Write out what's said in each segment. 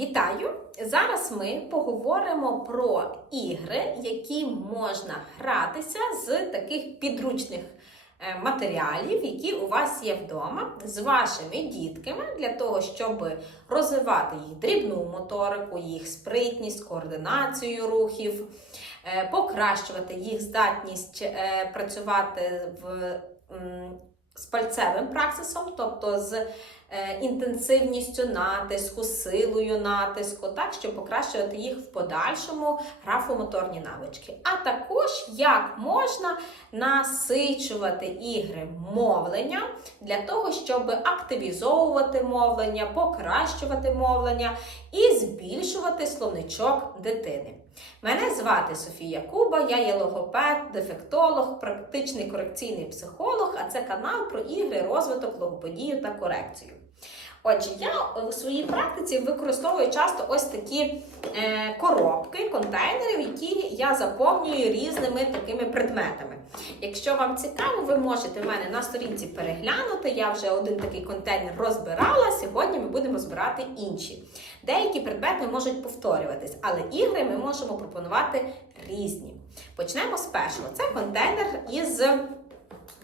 Вітаю! Зараз ми поговоримо про ігри, які можна гратися з таких підручних е, матеріалів, які у вас є вдома, з вашими дітками, для того, щоб розвивати їх дрібну моторику, їх спритність, координацію рухів, е, покращувати їх здатність е, працювати в, з пальцевим праксисом, тобто з інтенсивністю натиску, силою натиску, так, щоб покращувати їх в подальшому графомоторні навички. А також як можна насичувати ігри мовлення для того, щоб активізовувати мовлення, покращувати мовлення і збільшувати словничок дитини. Мене звати Софія Куба, я є логопед, дефектолог, практичний корекційний психолог, а це канал про ігри, розвиток, логопедію та корекцію. Отже, я у своїй практиці використовую часто ось такі е, коробки, контейнери, які я заповнюю різними такими предметами. Якщо вам цікаво, ви можете в мене на сторінці переглянути. Я вже один такий контейнер розбирала. Сьогодні ми будемо розбирати інші. Деякі предмети можуть повторюватись, але ігри ми можемо пропонувати різні. Почнемо з першого. Це контейнер із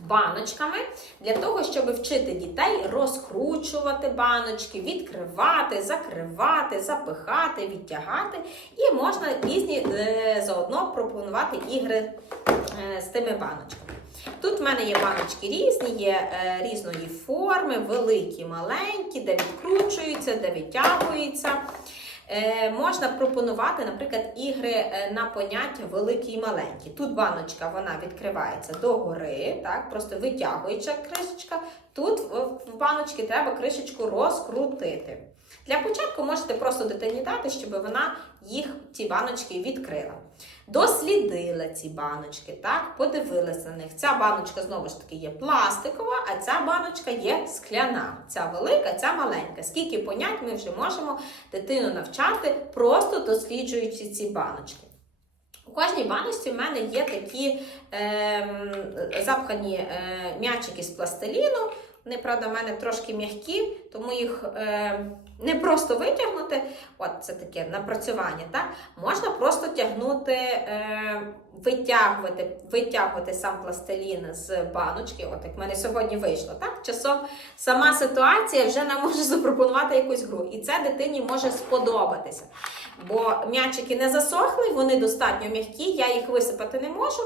баночками для того, щоб вчити дітей розкручувати баночки, відкривати, закривати, запихати, відтягати. І можна різні е, заодно пропонувати ігри е, з тими баночками. Тут в мене є баночки різні, є е, різної форми, великі, маленькі, де відкручуються, де відтягуються. Е, можна пропонувати, наприклад, ігри е, на поняття великі і маленькі. Тут баночка вона відкривається догори, так, просто витягуюча кришечка. Тут в баночці треба кришечку розкрутити. Для початку можете просто дитині дати, щоб вона їх, ці баночки, відкрила. Дослідила ці баночки, так, подивилася на них. Ця баночка знову ж таки є пластикова, а ця баночка є скляна. Ця велика, ця маленька. Скільки понять ми вже можемо дитину навчати, просто досліджуючи ці баночки. У кожній баночці в мене є такі е, запхані е, м'ячики з пластиліну. Вони, правда, в мене трошки м'які, тому їх е, не просто витягнути. От це таке напрацювання. Так? Можна просто тягнути, е, витягувати, витягувати сам пластилін з баночки. От як в мене сьогодні вийшло. Так? Часом сама ситуація вже нам може запропонувати якусь гру. І це дитині може сподобатися. Бо м'ячики не засохли, вони достатньо м'які, я їх висипати не можу.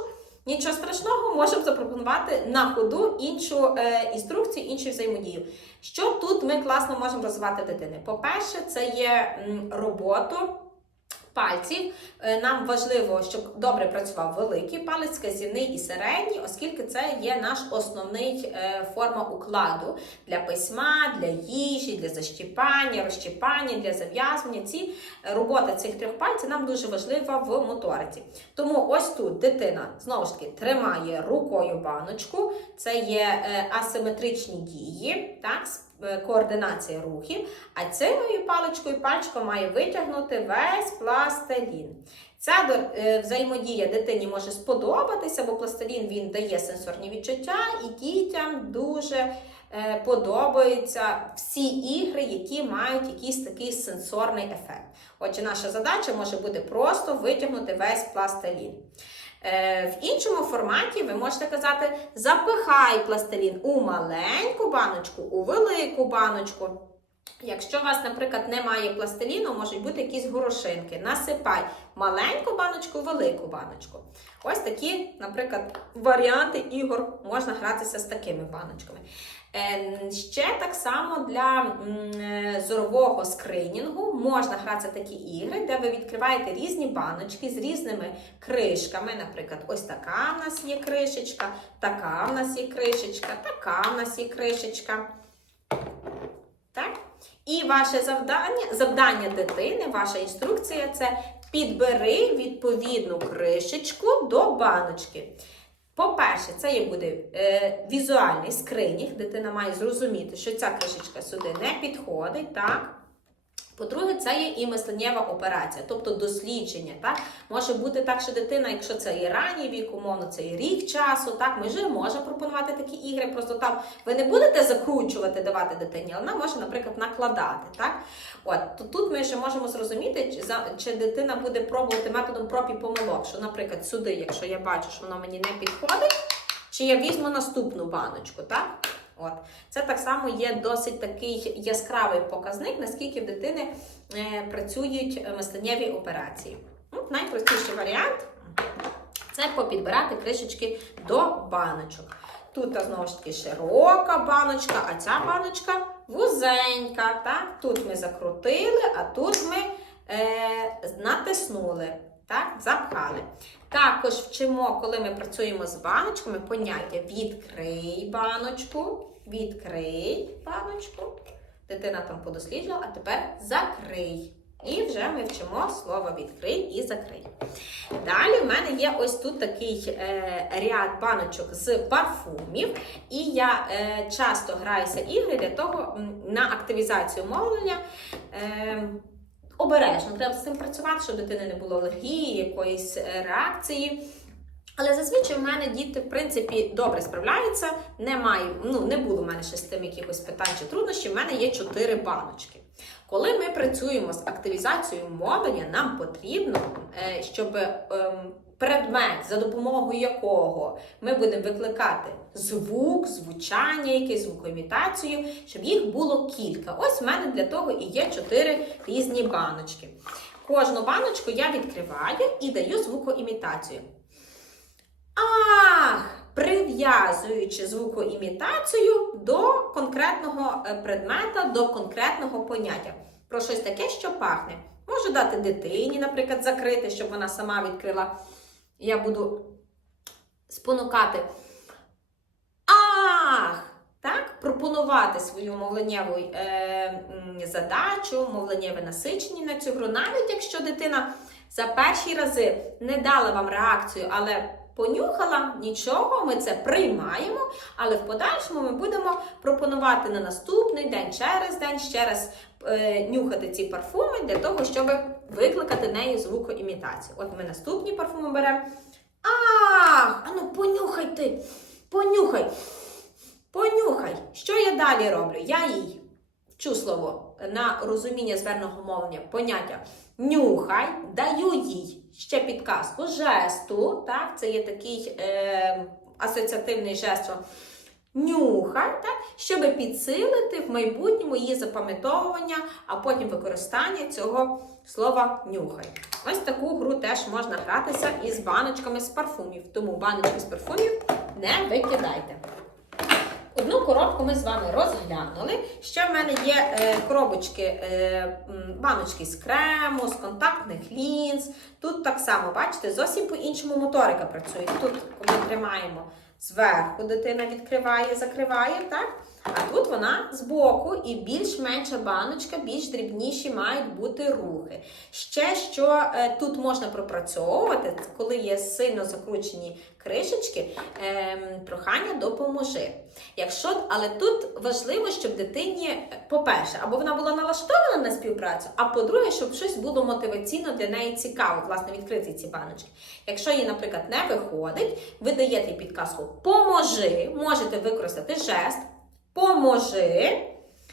Нічого страшного, можемо запропонувати на ходу іншу е, інструкцію, іншу взаємодію. Що тут ми класно можемо розвивати дитини? По-перше, це є роботу пальців. Е, Нам важливо, щоб добре працював великий палець, вказівний і середній, оскільки це є наш основний е, форма укладу для письма, для їжі, для защіпання, розщіпання, для зав'язування. Ці е, робота цих трьох пальців нам дуже важлива в моториці. Тому ось тут дитина знову ж таки тримає рукою баночку, це є асиметричні дії, так, координація рухів. А цією паличкою пальчиком має витягнути весь пластилін. Ця е, взаємодія дитині може сподобатися, бо пластилін він дає сенсорні відчуття, і дітям дуже е, подобаються всі ігри, які мають якийсь такий сенсорний ефект. Отже, наша задача може бути просто витягнути весь пластилін. Е, В іншому форматі ви можете казати: запихай пластилін у маленьку баночку, у велику баночку. Якщо у вас, наприклад, немає пластиліну, можуть бути якісь горошинки. Насипай маленьку баночку, велику баночку. Ось такі, наприклад, варіанти ігор можна гратися з такими баночками. Е, Ще так само для е, зорового скринінгу можна гратися такі ігри, де ви відкриваєте різні баночки з різними кришками. Наприклад, ось така в нас є кришечка, така в нас є кришечка, така в нас є кришечка. Так? І ваше завдання, завдання дитини, ваша інструкція це підбери відповідну кришечку до баночки. По-перше, це є буде е, візуальний скринінг. Дитина має зрозуміти, що ця кришечка сюди не підходить. так? По-друге, це є і мисленнєва операція, тобто дослідження. Так? Може бути так, що дитина, якщо це і ранній вік, умовно, це і рік часу, так, ми вже можемо пропонувати такі ігри. Просто там ви не будете закручувати, давати дитині, але вона може, наприклад, накладати. Так? От, то тут ми вже можемо зрозуміти, чи, чи дитина буде пробувати методом проб і помилок. Що, наприклад, сюди, якщо я бачу, що воно мені не підходить, чи я візьму наступну баночку. так? От. Це так само є досить такий яскравий показник, наскільки в дитини е, працюють мисленнєві операції. Ну, найпростіший варіант це попідбирати кришечки до баночок. Тут знову ж таки широка баночка, а ця баночка вузенька. Так? Тут ми закрутили, а тут ми е, натиснули, так? запхали. Також вчимо, коли ми працюємо з баночками, поняття відкрий баночку, відкрий баночку. Дитина там подосліджувала, а тепер закрий. І вже ми вчимо слово відкрий і закрий. Далі в мене є ось тут такий е, ряд баночок з парфумів, і я е, часто граюся ігри для того на активізацію мовлення. Е, Обережно треба з цим працювати, щоб дитини не було алергії, якоїсь е, реакції. Але зазвичай в мене діти, в принципі, добре справляються. Немає, ну, не було в мене ще з тим якихось питань чи труднощів. В мене є чотири баночки. Коли ми працюємо з активізацією мовлення, нам потрібно, е, щоб ем, предмет, за допомогою якого ми будемо викликати звук, звучання, якесь звукоімітацію, щоб їх було кілька. Ось в мене для того і є чотири різні баночки. Кожну баночку я відкриваю і даю звукоімітацію. Ах! Прив'язуючи звукоімітацію до конкретного е, предмета, до конкретного поняття. Про щось таке, що пахне. Можу дати дитині, наприклад, закрити, щоб вона сама відкрила. Я буду спонукати. Ах! Так, пропонувати свою мовленнєву е, задачу, мовленнєве насичення на цю гру, навіть якщо дитина за перші рази не дала вам реакцію, але понюхала нічого, ми це приймаємо, але в подальшому ми будемо пропонувати на наступний день, через день, ще раз е, нюхати ці парфуми для того, щоб викликати нею звукоімітацію. От ми наступні парфуми беремо. Ах, а ну понюхай ти, понюхай. Понюхай, що я далі роблю? Я їй вчу слово на розуміння зверного мовлення, поняття нюхай, даю їй ще підказку жесту. Так, це є такий е, асоціативний жест. що Нюхай, так, щоб підсилити в майбутньому її запам'ятовування, а потім використання цього слова нюхай. Ось таку гру теж можна гратися із баночками з парфумів. Тому баночки з парфумів не викидайте. Одну коробку ми з вами розглянули. Ще в мене є е, коробочки, е, баночки з крему, з контактних лінз. Тут так само, бачите, зовсім по-іншому моторика працює. Тут ми тримаємо зверху, дитина відкриває, закриває, так? А тут вона збоку і більш-менша баночка, більш дрібніші мають бути рухи. Ще що е, тут можна пропрацьовувати, коли є сильно закручені кришечки, ем, прохання допоможи. Якщо, але тут важливо, щоб дитині, по-перше, або вона була налаштована на співпрацю, а по-друге, щоб щось було мотиваційно для неї цікаво, власне, відкрити ці баночки. Якщо їй, наприклад, не виходить, ви даєте їй підказку Поможи, можете використати жест, поможи.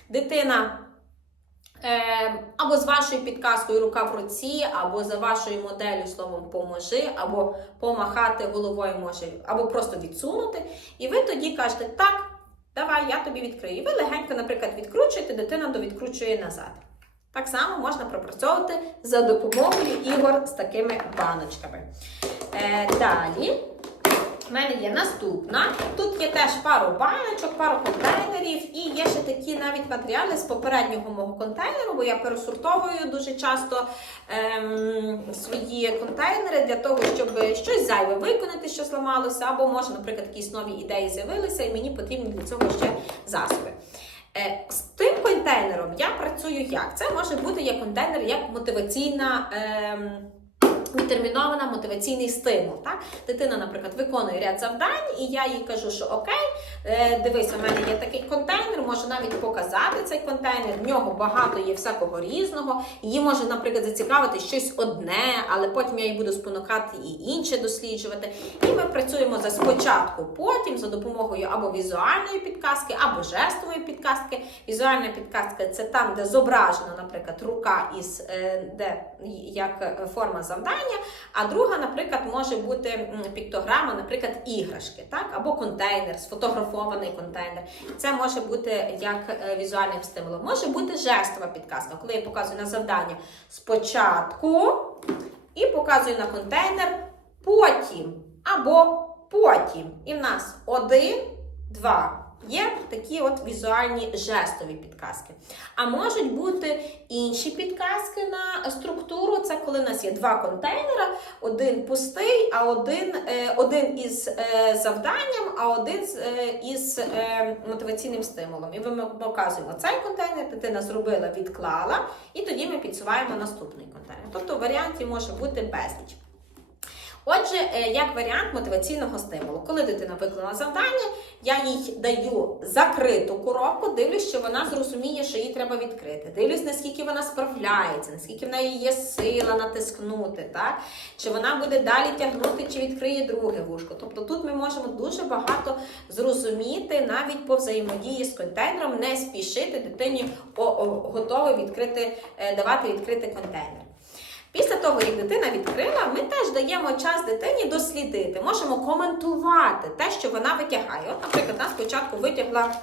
Дитина е, або з вашою підказкою рука в руці, або за вашою моделлю словом поможи, або помахати головою може, або просто відсунути. І ви тоді кажете, так, давай, я тобі відкрию. І ви легенько, наприклад, відкручуєте, дитина довідкручує назад. Так само можна пропрацьовувати за допомогою ігор з такими баночками. Е, далі. У мене є наступна. Тут є теж пару баночок, пару контейнерів, і є ще такі навіть матеріали з попереднього мого контейнеру, бо я пересортовую дуже часто ем, свої контейнери для того, щоб щось зайве виконати, що зламалося, або може, наприклад, якісь нові ідеї з'явилися, і мені потрібні для цього ще засоби. Е, З тим контейнером я працюю як? Це може бути як контейнер, як мотиваційна. Ем, Відтермінована мотиваційний стимул. Так? Дитина, наприклад, виконує ряд завдань, і я їй кажу, що окей, дивись, у мене є такий контейнер, можу навіть показати цей контейнер. В нього багато є всякого різного. Її може, наприклад, зацікавити щось одне, але потім я їй буду спонукати і інше досліджувати. І ми працюємо за спочатку, потім за допомогою або візуальної підказки, або жестової підказки. Візуальна підказка це там, де зображена, наприклад, рука із е, де як е, форма завдання. А друга, наприклад, може бути піктограма, наприклад, іграшки, так? або контейнер, сфотографований контейнер. Це може бути як е, візуальним стимулом. Може бути жестова підказка, коли я показую на завдання спочатку і показую на контейнер потім або потім. І в нас один, два. Є такі от візуальні жестові підказки. А можуть бути інші підказки на структуру. Це коли в нас є два контейнера, один пустий, а один, е, один із е, завданням, а один е, із мотиваційним стимулом. І ми показуємо цей контейнер, дитина зробила, відклала, і тоді ми підсуваємо наступний контейнер. Тобто варіантів може бути безліч. Отже, е, як варіант мотиваційного стимулу, коли дитина виконала завдання, я їй даю закриту коробку, дивлюсь, що вона зрозуміє, що їй треба відкрити. Дивлюсь, наскільки вона справляється, наскільки в неї є сила натискнути, так? чи вона буде далі тягнути, чи відкриє друге вушко. Тобто тут ми можемо дуже багато зрозуміти навіть по взаємодії з контейнером, не спішити дитині готовий відкрити, е, давати відкрити контейнер. Після того, як дитина відкрила, ми теж даємо час дитині дослідити. Можемо коментувати те, що вона витягає. От, наприклад, вона спочатку витягла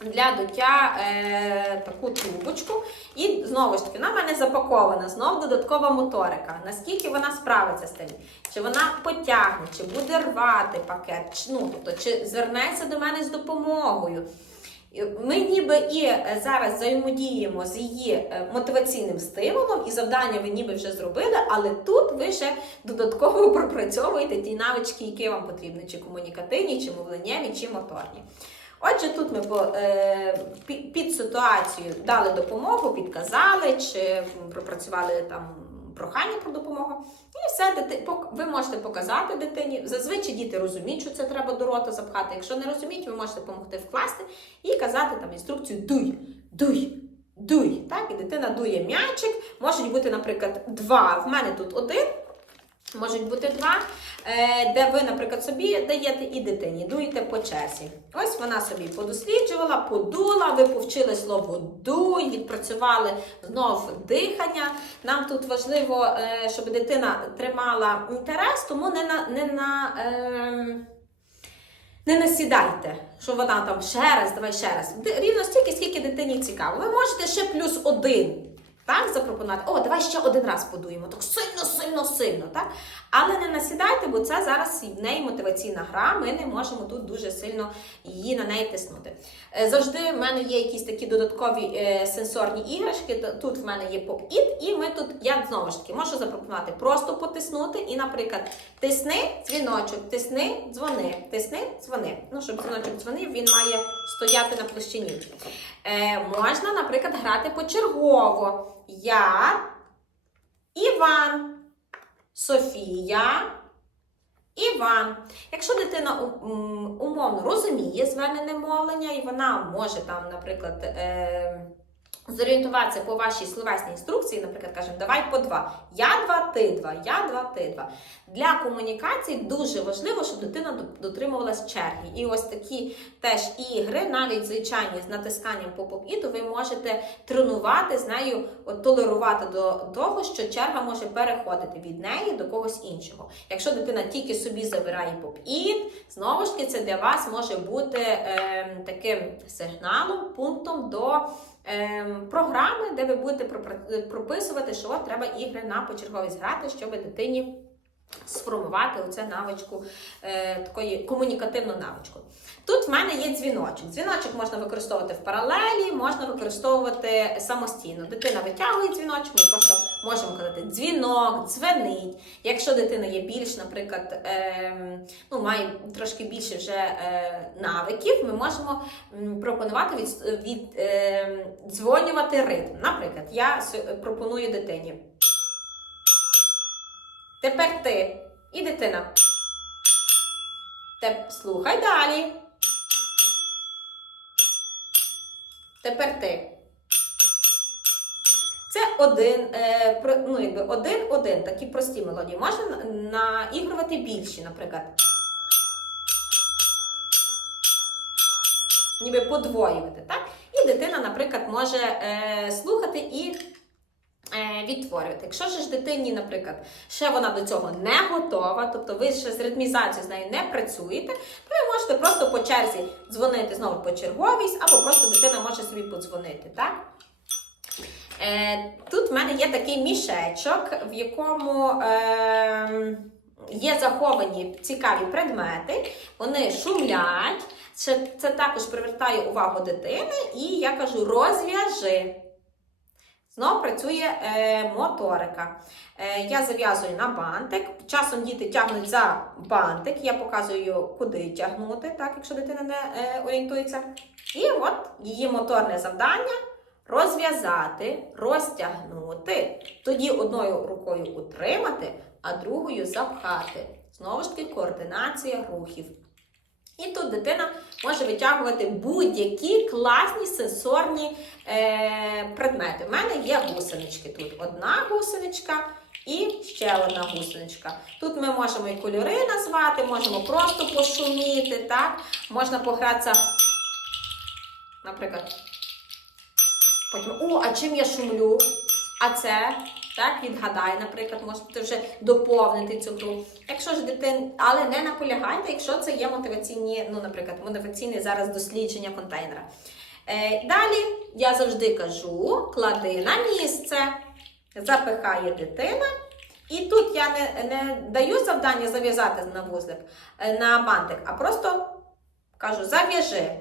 для дуття е, таку трубочку, і знову ж таки, вона в мене запакована, знов додаткова моторика. Наскільки вона справиться з тим? Чи вона потягне, чи буде рвати пакет, чи, ну, тобто, чи звернеться до мене з допомогою. Ми ніби і е, зараз взаємодіємо з її е, мотиваційним стимулом, і завдання ви ніби вже зробили, але тут ви ще додатково пропрацьовуєте ті навички, які вам потрібні, чи комунікативні, чи мовленнєві, чи моторні. Отже, тут ми е, під ситуацію дали допомогу, підказали, чи пропрацювали там прохання про допомогу. І все, ви можете показати дитині. Зазвичай діти розуміють, що це треба до рота запхати. Якщо не розуміють, ви можете допомогти вкласти і казати там інструкцію дуй, дуй, дуй. Так, і дитина дує м'ячик. Можуть бути, наприклад, два. В мене тут один. Можуть бути два, е, де ви, наприклад, собі даєте і дитині, дуєте по черзі. Ось вона собі подосліджувала, подула, ви повчили слово дуй, відпрацювали знов дихання. Нам тут важливо, е, щоб дитина тримала інтерес, тому не на не на. ем, не насідайте, що вона там ще раз, давай ще раз. Рівно стільки, скільки дитині цікаво. Ви можете ще плюс один. Так, запропонувати, о, давай ще один раз подуємо. Так сильно, сильно, сильно, так? Але не насідайте, бо це зараз в неї мотиваційна гра, ми не можемо тут дуже сильно її на неї тиснути. Е, Завжди в мене є якісь такі додаткові е, сенсорні іграшки. Тут в мене є поп-іт, і ми тут, я знову ж таки можу запропонувати просто потиснути. І, наприклад, тисни дзвіночок, тисни, дзвони, тисни, дзвони. Ну, щоб дзвіночок дзвонив, він має стояти на площині. Е, можна, наприклад, грати почергово. Я, Іван, Софія, Іван. Якщо дитина умовно розуміє звернене мовлення, і вона може там, наприклад, е, зорієнтуватися по вашій словесній інструкції, наприклад, кажемо, давай по два. Я два, ти два, я два, ти два. Для комунікації дуже важливо, щоб дитина дотримувалась черги. І ось такі теж ігри, навіть звичайні з натисканням по поп-іту, ви можете тренувати з нею, от, толерувати до того, що черга може переходити від неї до когось іншого. Якщо дитина тільки собі забирає поп-іт, знову ж таки, це для вас може бути ем, таким сигналом, пунктом до програми, де ви будете прописувати, що вам треба ігри на почерговість грати, щоб дитині сформувати оцю навичку, е, такої комунікативну навичку. Тут в мене є дзвіночок. Дзвіночок можна використовувати в паралелі, можна використовувати самостійно. Дитина витягує дзвіночок, ми просто можемо казати дзвінок, дзвенить. Якщо дитина є більш, наприклад, ем, ну, має трошки більше вже е, навиків, ми можемо пропонувати від, від ем, дзвонювати ритм. Наприклад, я пропоную дитині. Тепер ти і дитина. Теп... Слухай далі. Тепер ти. Це один, е, ну, якби один-один, такі прості мелодії. Можна наігрувати більші, наприклад. Ніби подвоювати, так? І дитина, наприклад, може е, слухати і відтворювати. Якщо ж дитині, наприклад, ще вона до цього не готова, тобто ви ще з ритмізацією з нею не працюєте, то ви можете просто по черзі дзвонити знову по черговість, або просто дитина може собі подзвонити. так? Е, тут в мене є такий мішечок, в якому е, є заховані цікаві предмети, вони шумлять. Це також привертає увагу дитини, і я кажу: розв'яжи. Знову працює е, моторика. Е, я зав'язую на бантик. Часом діти тягнуть за бантик. Я показую, куди тягнути, так, якщо дитина не е, орієнтується. І от її моторне завдання розв'язати, розтягнути. Тоді одною рукою утримати, а другою запхати. Знову ж таки, координація рухів. І тут дитина може витягувати будь-які класні сенсорні е, предмети. У мене є гусенички. Тут одна гусеничка і ще одна гусеничка. Тут ми можемо і кольори назвати, можемо просто пошуміти, так? можна погратися, наприклад, потім, о, а чим я шумлю? А це, так, відгадай, наприклад, можете вже доповнити цю гру. Якщо ж дитин, але не наполягайте, якщо це є мотиваційні, ну, наприклад, мотиваційне зараз дослідження контейнера. Е, далі я завжди кажу: клади на місце, запихає дитина. І тут я не, не даю завдання зав'язати на вузлик, е, на бантик, а просто кажу: зав'яжи.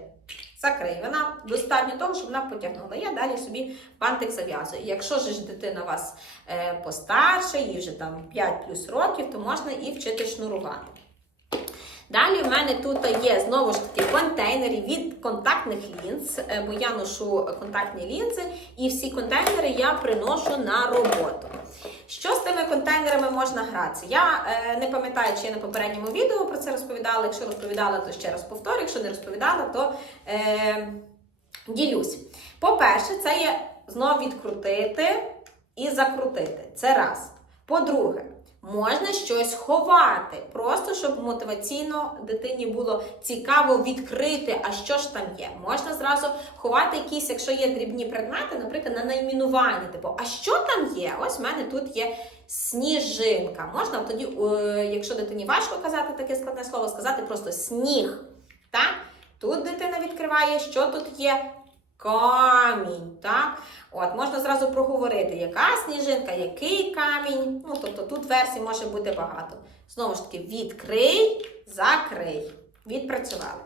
Закрий. Вона достатньо того, щоб вона потягнула. Я далі собі бантик зав'язую. Якщо ж дитина у вас е, постарше, їй вже там 5 плюс років, то можна і вчити шнурувати. Далі в мене тут є знову ж таки контейнери від контактних лінз, е, бо я ношу контактні лінзи, і всі контейнери я приношу на роботу. Що з тими контейнерами можна гратися? Я е, не пам'ятаю, чи я на попередньому відео про це розповідала. Якщо розповідала, то ще раз повторю. Якщо не розповідала, то е, ділюсь. По-перше, це є знову відкрутити і закрутити. Це раз. По-друге, можна щось ховати, просто щоб мотиваційно дитині було цікаво відкрити, а що ж там є. Можна зразу ховати якісь, якщо є дрібні предмети, наприклад, на найменування. Типу, а що там є? Ось в мене тут є сніжинка. Можна тоді, е, якщо дитині важко казати таке складне слово, сказати просто сніг. Так? Тут дитина відкриває, що тут є. Камінь, так? От, можна зразу проговорити, яка сніжинка, який камінь. Ну, тобто тут версій може бути багато. Знову ж таки, відкрий, закрий. Відпрацювали.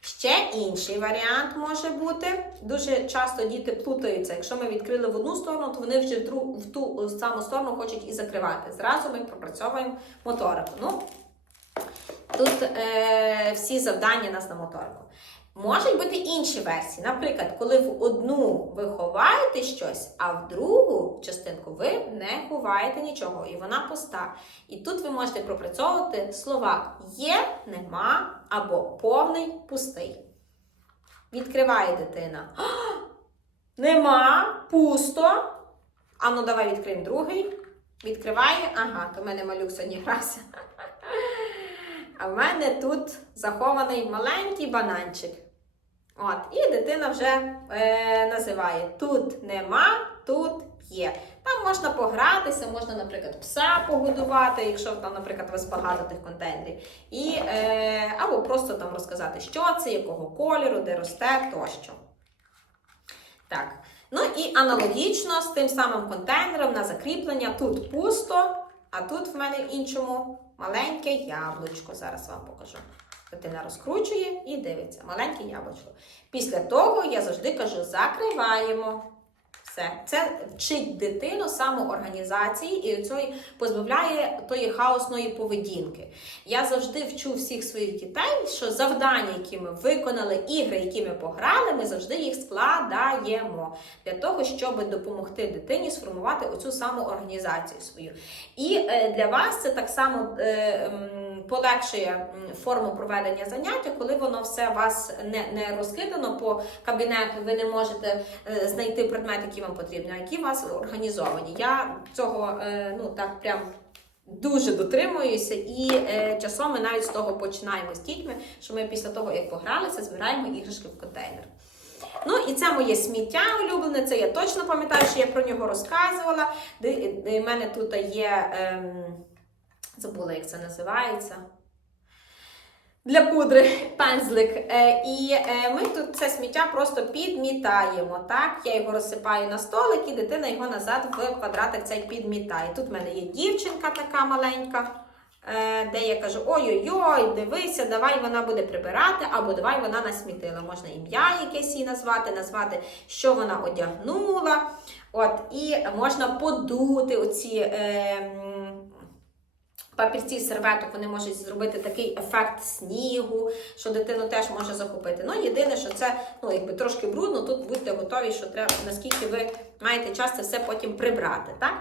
Ще інший варіант може бути. Дуже часто діти плутаються. Якщо ми відкрили в одну сторону, то вони вже в, друг, в ту саму сторону хочуть і закривати. Зразу ми пропрацьовуємо моторику. Ну, тут е, всі завдання нас на моторику. Можуть бути інші версії. Наприклад, коли в одну ви ховаєте щось, а в другу частинку ви не ховаєте нічого, і вона пуста. І тут ви можете пропрацьовувати слова є, нема або повний, пустий. Відкриває дитина. «А, Нема, пусто. А ну давай відкриємо другий. Відкриває. Ага, то в мене малюк сьогодні грався. А в мене тут захований маленький бананчик. От, і дитина вже е, називає тут нема, тут є. Там можна погратися, можна, наприклад, пса погодувати, якщо там, наприклад, у вас багато тих контейнерів. І, е, або просто там розказати, що це, якого кольору, де росте, тощо. Так. Ну і аналогічно з тим самим контейнером на закріплення. Тут пусто, а тут в мене в іншому маленьке яблучко. Зараз вам покажу. Дитина розкручує і дивиться. Маленьке яблучко. Після того я завжди кажу: закриваємо. Все. Це вчить дитину самоорганізації і цієї позбавляє тої хаосної поведінки. Я завжди вчу всіх своїх дітей, що завдання, які ми виконали, ігри, які ми пограли, ми завжди їх складаємо для того, щоб допомогти дитині сформувати оцю самоорганізацію свою. І е, для вас це так само е, полегшує форму проведення заняття, коли воно все вас не, не розкидано по кабінету, ви не можете е, знайти предмет, який вам потрібен, а які у вас організовані. Я цього е, ну так прям. Дуже дотримуюся, і е, часом ми навіть з того починаємо з дітьми, що ми після того, як погралися, збираємо іграшки в контейнер. Ну і це моє сміття улюблене, це я точно пам'ятаю, що я про нього розказувала. В мене тут є, ем, забула, як це називається. Для пудри пензлик. Е, і е, ми тут це сміття просто підмітаємо. Так? Я його розсипаю на столик, і дитина його назад в квадратик цей підмітає. Тут в мене є дівчинка така маленька, е, де я кажу: ой-ой-ой, дивися, давай вона буде прибирати, або давай вона насмітила. Можна ім'я якесь їй назвати, назвати, що вона одягнула. От, І можна подути оці. Е, Папірці серветок вони можуть зробити такий ефект снігу, що дитину теж може захопити. Ну, єдине, що це ну, якби трошки брудно, тут будьте готові, що треба, наскільки ви маєте час це все потім прибрати. Так?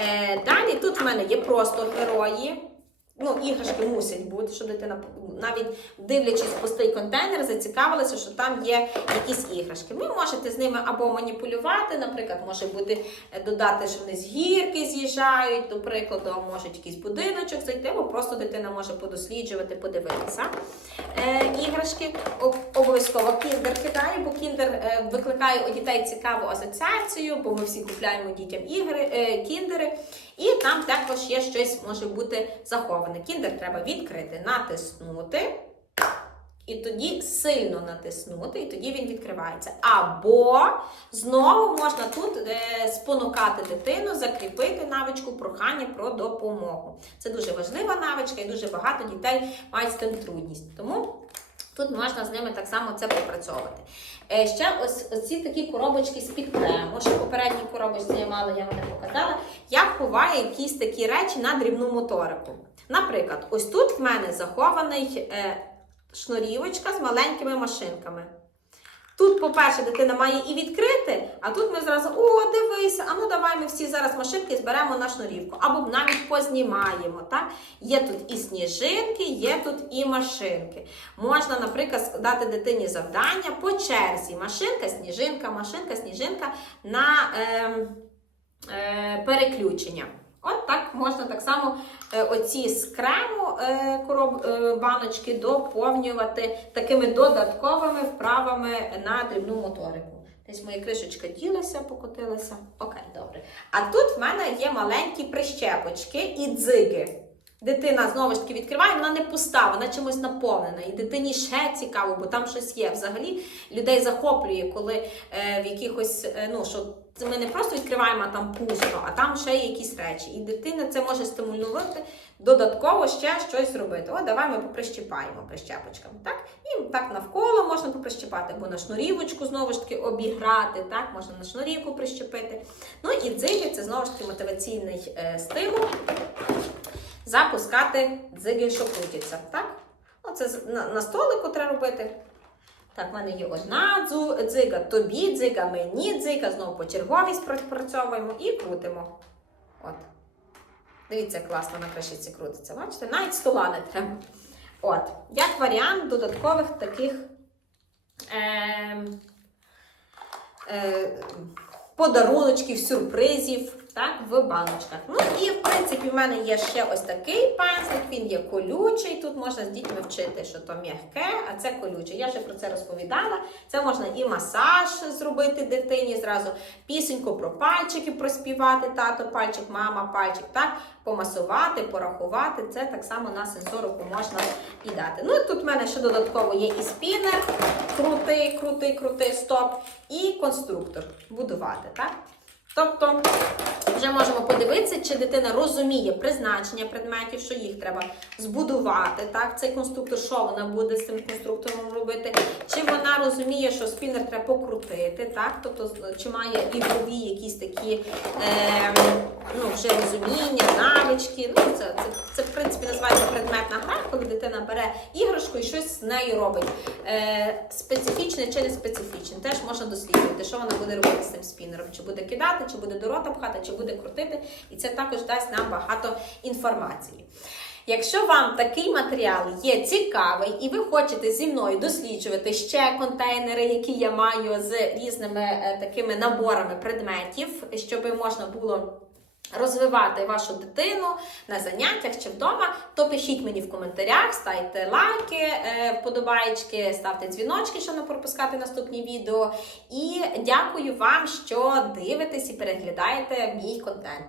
Е, далі тут в мене є просто герої. Ну, іграшки мусять бути, що дитина навіть дивлячись пустий контейнер, зацікавилася, що там є якісь іграшки. Ви можете з ними або маніпулювати, наприклад, може бути е, додати, що вони з гірки з'їжджають, до прикладу, можуть якийсь будиночок зайти, або просто дитина може подосліджувати, подивитися е, іграшки. Обов'язково кіндер кидає, бо кіндер викликає у дітей цікаву асоціацію, бо ми всі купляємо дітям ігри, е, кіндери. І там також є щось може бути заховане. Кіндер треба відкрити, натиснути. І тоді сильно натиснути, і тоді він відкривається. Або знову можна тут е, спонукати дитину, закріпити навичку прохання про допомогу. Це дуже важлива навичка, і дуже багато дітей мають з цим трудність. Тому тут можна з ними так само це попрацьовувати. Е, ще ось оці такі коробочки з-під крему, що попередні коробочці я мала, я вам не показала. Я ховаю якісь такі речі на дрібну моторику. Наприклад, ось тут в мене захований е, шнурівочка з маленькими машинками. Тут, по-перше, дитина має і відкрити, а тут ми зразу, о, дивися, а ну давай ми всі зараз машинки зберемо на шнурівку. Або навіть познімаємо. Так? Є тут і сніжинки, є тут і машинки. Можна, наприклад, дати дитині завдання по черзі. Машинка, сніжинка, машинка, сніжинка на е, е, переключення. От так можна так само е, оці з крему е, короб, е, баночки доповнювати такими додатковими вправами на дрібну моторику. Десь моя кришечка ділася, покотилася. Окей, добре. А тут в мене є маленькі прищепочки і дзиги. Дитина знову ж таки відкриває, вона не пуста, вона чимось наповнена. І дитині ще цікаво, бо там щось є. Взагалі людей захоплює, коли е, в якихось, е, ну що ми не просто відкриваємо, а там пусто, а там ще є якісь речі. І дитина це може стимулювати додатково ще щось робити. О, давай ми поприщіпаємо прищепочками. Так? І так навколо можна поприщепати, або на шнурівочку знову ж таки обіграти, так? можна на шнурівку прищепити. Ну і дзиги це знову ж таки мотиваційний е, стимул запускати дзиги, що крутяться. Так? Оце на, столику треба робити. Так, в мене є одна дзига, тобі дзига, мені дзига, знову почерговість пропрацьовуємо і крутимо. От. Дивіться, класно на кришиці крутиться. Бачите? Навіть стола не треба. От. Як варіант додаткових таких ем, е, подаруночків, сюрпризів так, в баночках. Ну і в принципі в мене є ще ось такий пензлик, він є колючий. Тут можна з дітьми вчити, що то м'яке, а це колюче. Я вже про це розповідала. Це можна і масаж зробити дитині, зразу пісеньку про пальчики проспівати, тато, пальчик, мама, пальчик, так, помасувати, порахувати. Це так само на сенсорику можна і дати. Ну і тут в мене ще додатково є і спінер, крутий, крутий, крутий, стоп, і конструктор будувати. так. Тобто вже можемо подивитися, чи дитина розуміє призначення предметів, що їх треба збудувати. Так, цей конструктор, що вона буде з цим конструктором робити, чи вона розуміє, що спінер треба покрутити, так, тобто чи має ігрові якісь такі е, ну, вже розуміння, навички. Ну, це, це, це, в принципі, називається предметна гра, коли дитина бере іграшку і щось з нею робить. Е, специфічне чи не специфічне. Теж можна досліджувати, що вона буде робити з цим спінером. Чи буде кидати, чи буде до рота пхати, чи буде крутити. І це також дасть нам багато інформації. Якщо вам такий матеріал є цікавий і ви хочете зі мною досліджувати ще контейнери, які я маю з різними е, такими наборами предметів, щоб можна було розвивати вашу дитину на заняттях чи вдома, то пишіть мені в коментарях, ставте лайки, е, вподобайки, ставте дзвіночки, щоб не пропускати наступні відео. І дякую вам, що дивитесь і переглядаєте мій контент.